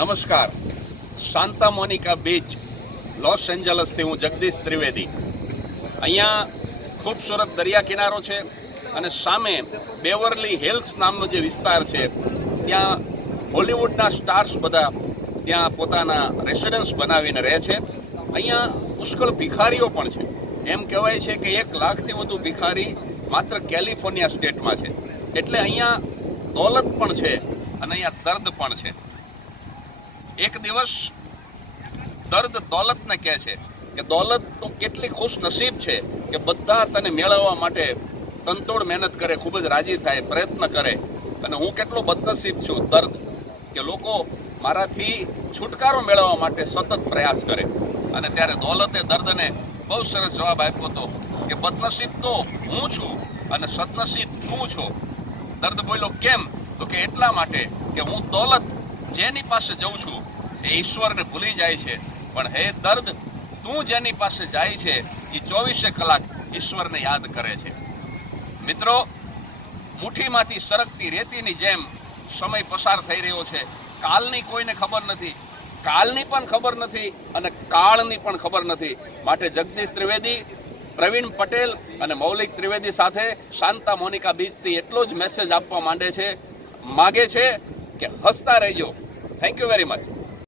નમસ્કાર. Santa Monica beach, loss એન્જલસથી હું જગદીશ ત્રિવેદી. અહીંયા ખૂબસૂરત દરિયા કિનારો છે અને સામે બેવરલી હિલ્સ નામનો જે વિસ્તાર છે ત્યાં હોલિવૂડના સ્ટાર્સ બધા ત્યાં પોતાના રેસિડન્સ બનાવીને રહે છે. અહીંયા પુષ્કળ ભિખારીઓ પણ છે. એમ કહેવાય છે કે 1 લાખથી વધુ ભિખારી માત્ર કેલિફોર્નિયા સ્ટેટમાં છે. એટલે અહીંયા દોલત પણ છે અને અહીંયા દર્દ પણ છે. એક દિવસ દર્દ દોલતને કહે છે કે દોલત તું કેટલી ખુશ નસીબ છે કે બધા તને મેળવવા માટે તનતોડ મહેનત કરે, ખૂબ જ રાજી થાય, પ્રયત્ન કરે, અને હું કેટલો બદનસીબ છું દર્દ કે લોકો મારાથી છુટકારો મેળવવા માટે સતત પ્રયાસ કરે. અને ત્યારે દોલતે દર્દને બહુ સરસ જવાબ આપ્યો હતો કે બદનસીબ તો હું છું અને સદનસીબ તું છો. દર્દ બોલ્યો કેમ? તો કે એટલા માટે કે હું દોલત જેની પાસે જઉં છું એ ઈશ્વરને ભૂલી જાય છે, પણ હે દર્દ તું જેની પાસે જાય છે એ 24 કલાક ઈશ્વરને યાદ કરે છે. મિત્રો, મુઠ્ઠીમાંથી સરકતી રેતીની જેમ સમય પસાર થઈ રહ્યો છે. કાલની કોઈને ખબર નથી, કાલની પણ ખબર નથી અને કાળની પણ ખબર નથી. માટે જગદીશ ત્રિવેદી, પ્રવીણ પટેલ અને મૌલિક ત્રિવેદી સાથે સાંતા મોનિકા બીચથી એટલો જ મેસેજ આપવા માગે છે કે હસતા રહેજો. Thank you very much.